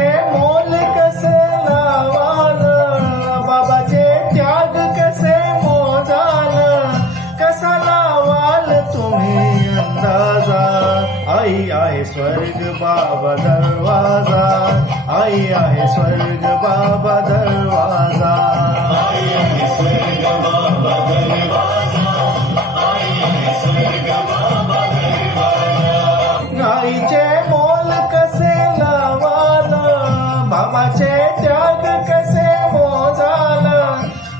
आईचे मोल कसे लावाल, बाबाचे त्याग कसे मोजाल, कसा लावाल तुम्ही अंदाजा. आई आहे स्वर्ग बाबा दरवाजा, आई आहे स्वर्ग बाबा दरवाजा. आई आहे स्वर्ग बाबा दरवाजा, आई आहे स्वर्ग बाबा दरवाजा. आईचे मोल कसे लावाल, बाबाचे त्याग कसे मोजाल,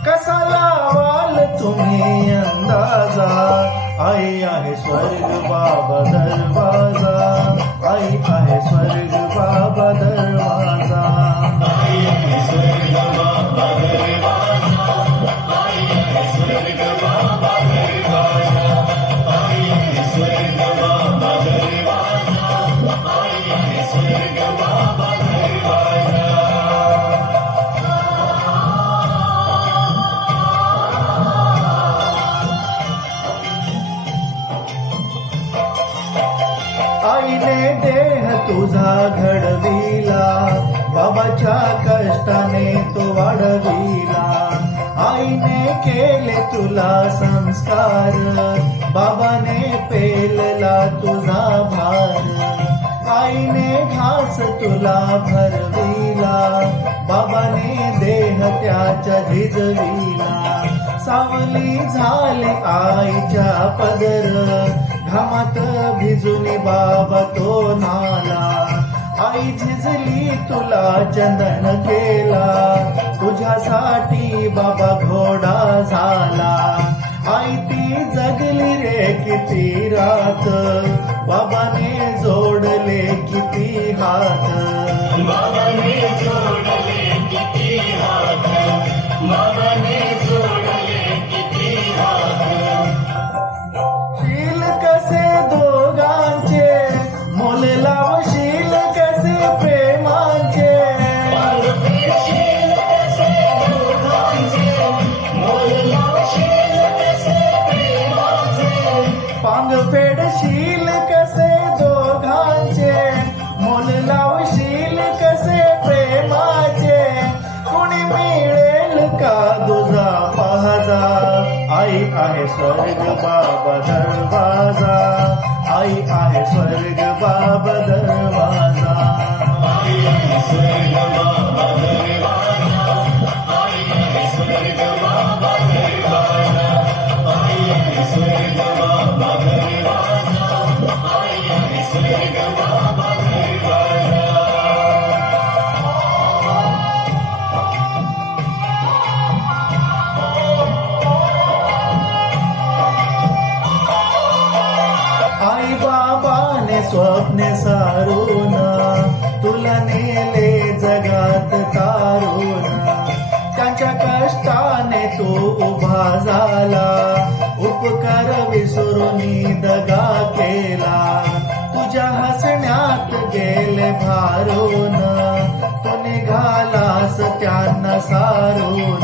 कसा लावाल तुम्ही अंदाजा. आई आहे स्वर्ग बाबा दरवाजा, आई आहे स्वर्ग बाबा दरवाजा. आई आहे स्वर्ग बाबा दरवाजा, आई आहे स्वर्ग बाबा दरवाजा. आई आहे स्वर्ग बाबा दरवाजा, आई आहे स्वर्ग बाबा दरवाजा. आईने देह तुझा घडविला, बाबाच्या कष्टाने तो वाढविला. आईने केले तुला संस्कार, बाबाने पेलला तुझा भार. आईने घास तुला भरविला, बाबाने देह त्याच्या झिजविला. सावली झाली आईच्या पदर, घामात भिजून बाबा तो नाला. आई झिजली तुला चंदन केला, तुझ्यासाठी बाबा घोडा झाला. आई ती जगली रे किती रात, बाबाने जोडले किती हात. बाबाने जोडले किती हात, बाबाने जोडले किती हात. शील कसे दोघांचे, मोल लावशील कसे प्रेमाचे. पांगफेडशील कसे दोघांचे, मोल लावशील कसे प्रेमाचे. पांग फेडशील कसे दोघांचे, मोल लावशील कसे प्रेमाचे. कुणी मिळेल का तुझा पहाजा. आई आहे स्वर्ग बाबा दरवाजा, आई आहे स्वर्ग बाबा दरवाजा. आई आहे स्वर्ग बाबा दरवाजा, आई आहे स्वर्ग बाबा दरवाजा. आई आहे स्वर्ग बाबा दरवाजा, आई आहे स्वर्ग बाबा दरवाजा. आई बाबाने स्वप्ने सारून तुला नेले जगात तारून. त्यांच्या कष्टाने तू उभा झाला, उपकार विसरून दगा केला. तुझ्या हसण्यात गेले भारून, तो निघालास त्यांना सारून.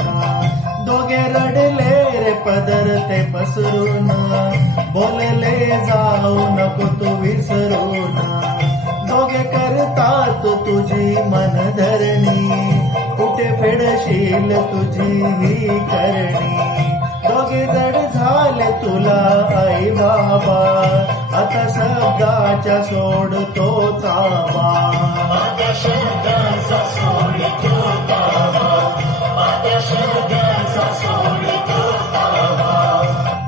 दोघे रडले रे पदर ते पसरून, बोलले जाऊ नको तू विसरून. दोघे करतात तुझी मनधरणी, कुठे फेडशील तुझी ही करणी. दोघे जड झाले तुला आई बाबा, आता शब्दाच्या सोडतो ताबा. आता शब्दांचा सोडतो ताबा, आता शब्दांचा सोडतो ताबा.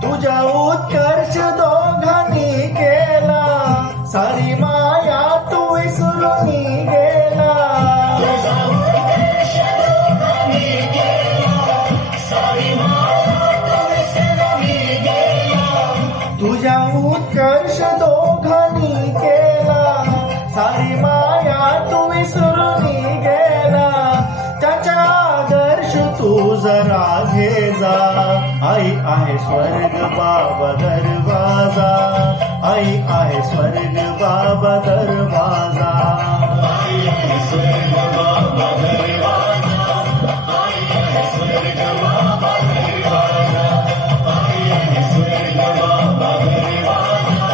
तुझ्या उत्कर्ष दोघांनी केला, सारी माया तू विसरून गेला. तुझा उत्कर्ष दोघांनी केला, सारी माया तू विसरून गेला. तुझ्या उत्कर्ष दोघांनी केला, सारी माया तू विसरून गेला. त्याच्या आदर्श तू जरा घे जा. आई आहे स्वर्ग बाबा दरवाजा, आई आहे स्वर्ग बाबा दरवाजा. आई आहे स्वर्ग बाबा दरवाजा, आई आहे स्वर्ग बाबा दरवाजा. आई आहे स्वर्ग बाबा दरवाजा,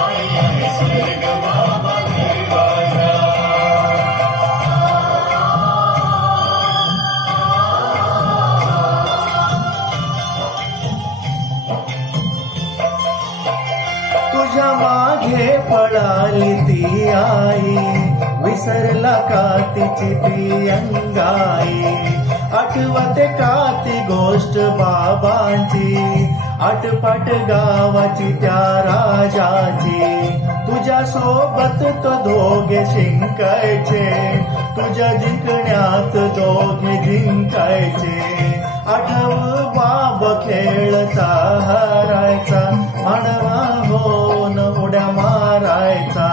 आई आहे स्वर्ग बाबा दरवाजा. विसरला का तिची ती अंगाई आठवते का ती गोष्ट बाबांची आटपाट गावाची त्या राजाची तुझ्या सोबत तो दोघे शिंकायचे तुझ्या जिंकण्यात दोघे जिंकायचे आठव बाब खेळता हरायचा मानवा होऊन उड्या मारायचा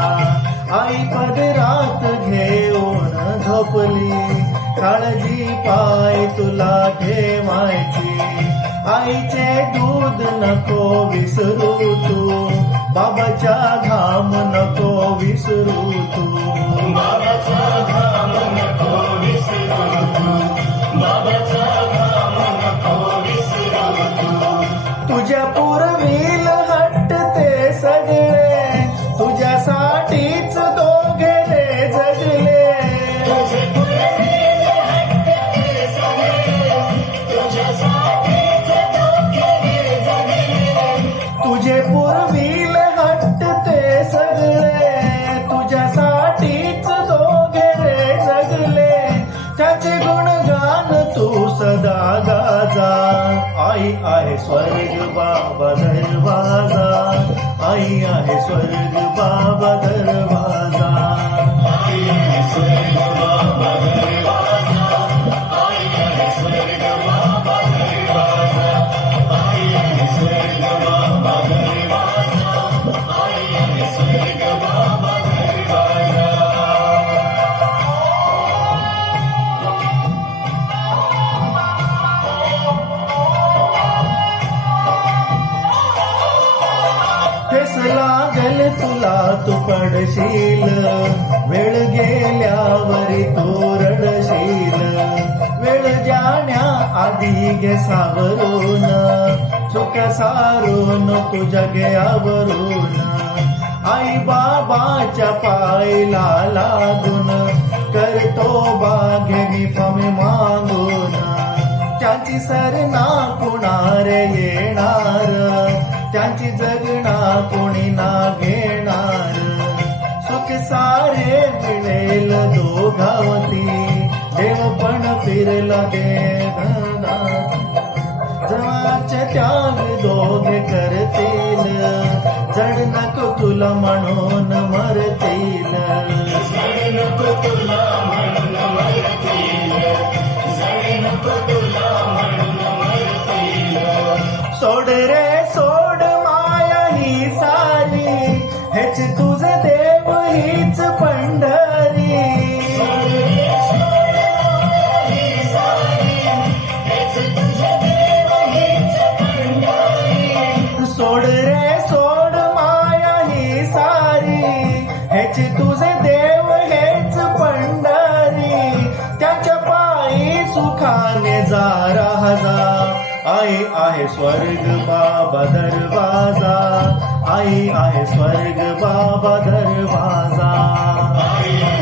आई पदरात घेऊन झोपली काळजी पाय तुला ठेवायची आईचे दूध नको विसरू तू बाबाच्या घाम नको विसरू तू बाबाचा घाम नको विसरू तू बाबाचा घाम नको विसरू तू तुझ्या पूर्वील हट्ट ते सगळे तुझ्यासाठीच दोघे रे जगले तुझे पुरलेले हट्ट ते सगळे तुझ्यासाठीच दोघे जगले तुझे पूर्वील हट्ट ते सगळे तुझ्यासाठीच दोघे रे जगले त्याचे गुणगान तू सदा गाजा आई आहे स्वर्ग बाबा दरवाजा आई आहे स्वर्ग बाबा दरवाजा आई आहे स्वर्ग बाबा दरवाजा आई आहे स्वर्ग बाबा दरवाजा आई आहे स्वर्ग बाबा दरवाजा आई आहे स्वर्ग बाबा दरवाजा ठेस लागल तुला तू पडशील वेळ गेल्यावरी तू रडशील वेळ जाण्या आधी घे सावरून चुक सारून तुझ्या आवरून आई बाबाच्या पायला लागून करतो बाघे मी फमे मागून त्याची सरना कुणार येणार त्यांची जगणा कोणी ना घेणार सुख सारे मिळेल दोघावती देव पण फिरला देना जवाचे त्याग दोघे करतील जड नको तुला म्हणून मरतील जड नको तुला म्हणून मरतील जड नको तुला म्हणून मरतील सोड रे सोड माया ही सारी हेच तुझे देव हीच पंढरी सोड रे सोड माया ही सारी हेच तुझे देव हेच पंढरी त्याच्या पायी सुखाने जा राजा आई आहे स्वर्ग बाबा दरवाजा आई आहे स्वर्ग बाबा दरवाजा आई